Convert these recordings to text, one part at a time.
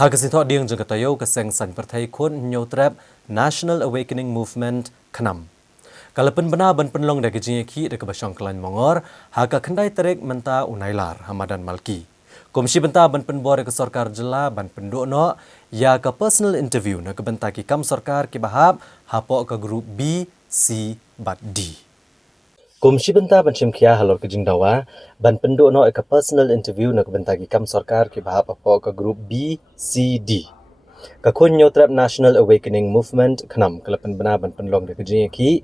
Hagasitot diang jeng katayo kaseng san partai kun nyotrap National Awakening Movement Khnam. Kalapan benar ban penlong dah kejing ki dah kebasyang kelan mongor, haga kendai tarik menta unailar Hamadan Malki. Komisi benta ban penbor ke sarkar jela ban penduk no ya ke personal interview na ke benta ki kam sarkar ki bahab hapok ke grup B, C, bat D. Komisi benta ban simkia halor ke jingdawa ban penduk no ke personal interview na ke benta ki kam sarkar ki bahab hapok ke grup B, C, D. Kakun nyotrap National Awakening Movement Khnam kalapan benar ban penlong dah kejing ki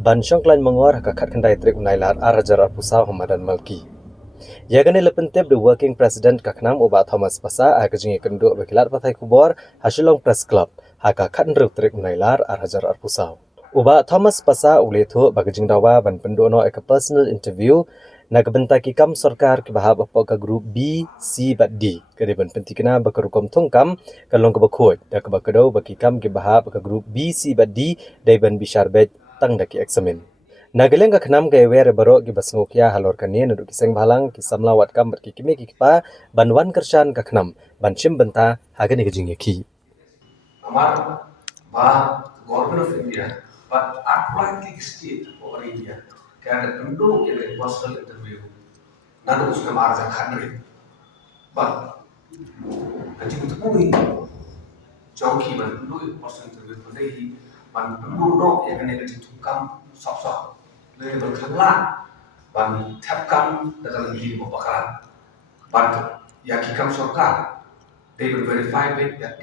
ban syongklan mengor kakat kendai trik unailar arajar pusau Hamadan Malki. Ya gane lepentep the working president kaknam uba Thomas Pasa kejing kenduk bakilat patai kubor hasilong press club haka kat ndruk trik unailar arajar pusau. Uba Thomas Pasa uletho bagajing dawa ban pendono ek personal interview na kebentaki kam sarkar ke bahab apa ke grup B, C bat D. Kediban pentikna bakarukom tungkam kalong ke bakut da ke bakadau baki kam ke bahab ke grup B, C bat D daiban bisharbet tang daki eksamen. Nageleng ka khnam ke wer barok ki basngokya halor kanie nuduk kiseng balang ki samlawat kam berki kimi ki pa banwan kershan ka khnam ban shim benta hagani kejing ki. Amar ba government of India but applying state over India can undo a personal interview. None of us come as a country, but I think the movie Jonky ban undo a personal interview today, ban undo no a negative to come sop.เลยบนข้างล่างบันแทบกันแต่กำลังดีบอกว่าการบันอยากคิดคำสอบการ they will verify with that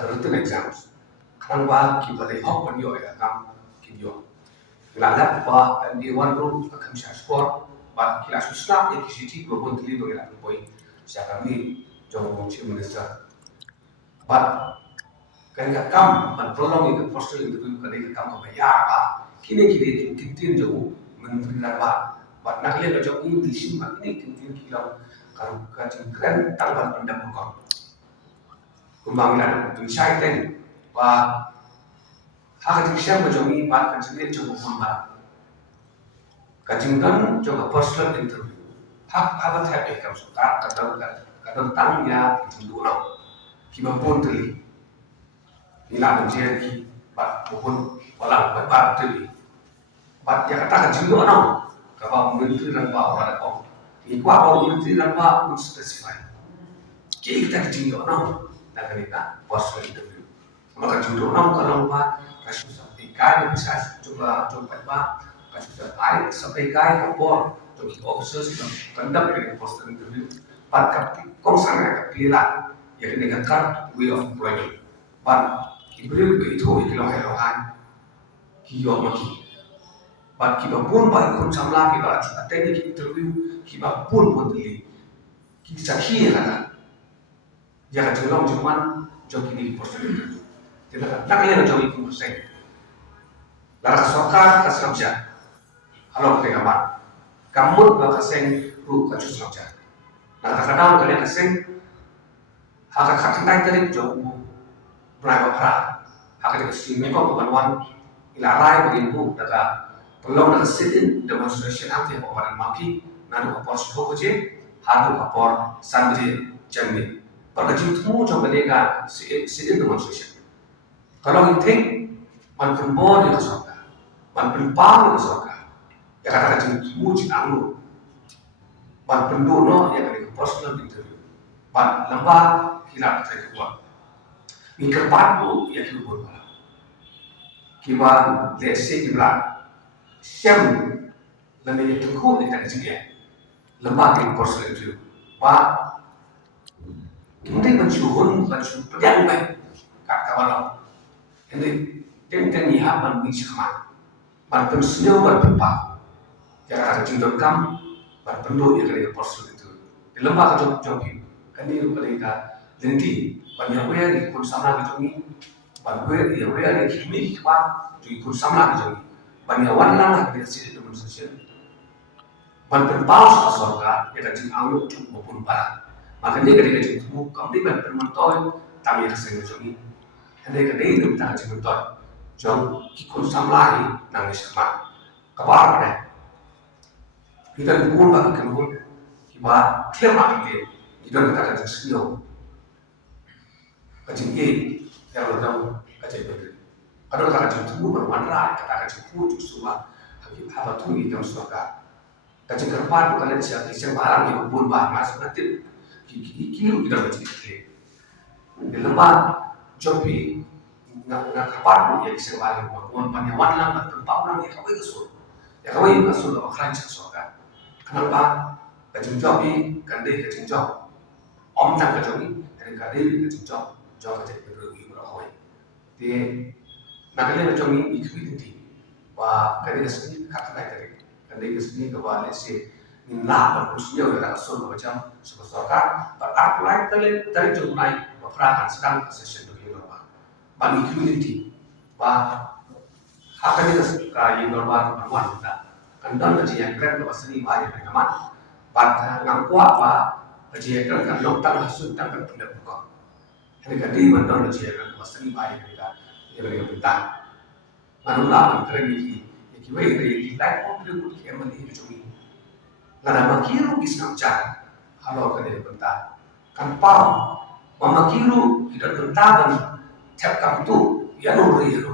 the written exams ครั้งว่าคิดว่าได้ห้องมันย่อยนะครับคิดย่อยหลังจากว่าในวันรุ่งคำสั่งสปอร์ตบันคิดว่าสุดท้ายที่สิ่งที่กระบวนการโดยหลักไปจากนี้จงมุ่งชื่อมินิสเตอร์บันการกระทำมัน prolong อีก personal interview กันได้กระทำกับยากkini kintin jauh menteri laba bat nak lihat macam English mak ini kintin kilau kalau kacang keren tanggal pendam kau kembangan insight ten ba hak dikisah macam ini bat kacang dia cukup mampat kacang kan juga personal interview hak happy kamu suka kata tangnya itu dulu kita pun teli inilah menjadi bat pun walang bat teli bat ya katakan juga no kalau menteri dan pak orang kau ini kalau menteri dan pak pun spesify kita juga no nak kita personal interview maka juga no kalau pak kasus sampaikan bisa coba pak kasus sampaikan apa jadi officers yang conduct dengan personal interview pak kapti konsana kapila ya dengan card way of employment pak ibnu itu ikhlas herohan kiyo maki bat kiba pun ba kun samla kiba attend ki interview kiba pun modeli ki sakhi hana ya jolong cuman joki ni personal tidak nak lihat joki pun persen lara sokar kasramja halo ke gambar kamu ba kaseng ru ka chusramja na kadang kalian kaseng haka khakandai tadi joku bravo pra haka di sini kok bukan ilarai begitu daga pelong nak sit-in demonstration anti orang maki nanu kapor suhu je hatu kapor sandri jami perkecil temu coba mereka sit-in demonstration kalau kita man pembor di kesoka man pempang di kesoka ya kata kecil temu cik anglu man pendono yang dari personal interview man lembah hilap saya kuat mikir padu ya kibur kiba lesi kibla siam lembaga tengku di tanah sini lembaga personal interview pak kemudian mencuhun penyang baik kak kawalau ini tentang niat mengisi keman berpensiun berpempa jangan jendol kam berpenduk yang dari personal interview di lembaga joki kan ini mereka nanti banyak orang ikut sama joki banyak orang ikut mikwan ikut sama joki banyak warna kita sih demonstration banten paus asorga ya kacing alu maupun para makanya ketika kacing temu kami banten mentoy kami keseng jogi andai ketika itu kita kacing mentoy jom ikut samlai nangis kemat kabar deh kita pun bagi kemudian kita kelemahan dia kita kacing senior kajing yang lodam kajing berdiri. Kadang kajing tunggu bermanra, kata kajing puju semua, apa tunggu yang suka. Kajing kerpan kalian siapa yang barang yang berbun masuk nanti kilo kita kajing kecil. Di lembah jopi nak kerpan ya kisah barang berbun panyawan lang tempat orang yang kawai kesul, ya kawai kesul apa keranjang suka. Kenapa kajing jopi kandai kajing jopi om tak kajing dari kandai kajing jopi cho cái việc rồi của hội thì là cái lên trong những equity và cái đấy là sự khác cái này cái đấy là sự cái và sẽ mình làm được một nhiều là số ở trong số số khác và apply tới chỗ này và ra hàng sedang session được nhiều và bằng equity và cái đấy là cái yang normal normal kita kan dan kajian keren ke seni bahaya teman pada ngangkuat và kajian keren kan lokal hasil dan kan tidak buka. Hari kali mandang dia kan pasal baik kita, dia beri bentar. Manulah antara ini, kita ini life of the good yang mana itu cumi. Nada makiru kisah macam, kalau kali bentar. Kan pau, mamakiru kita bentar dan tiap kamu tu, ya nuri ya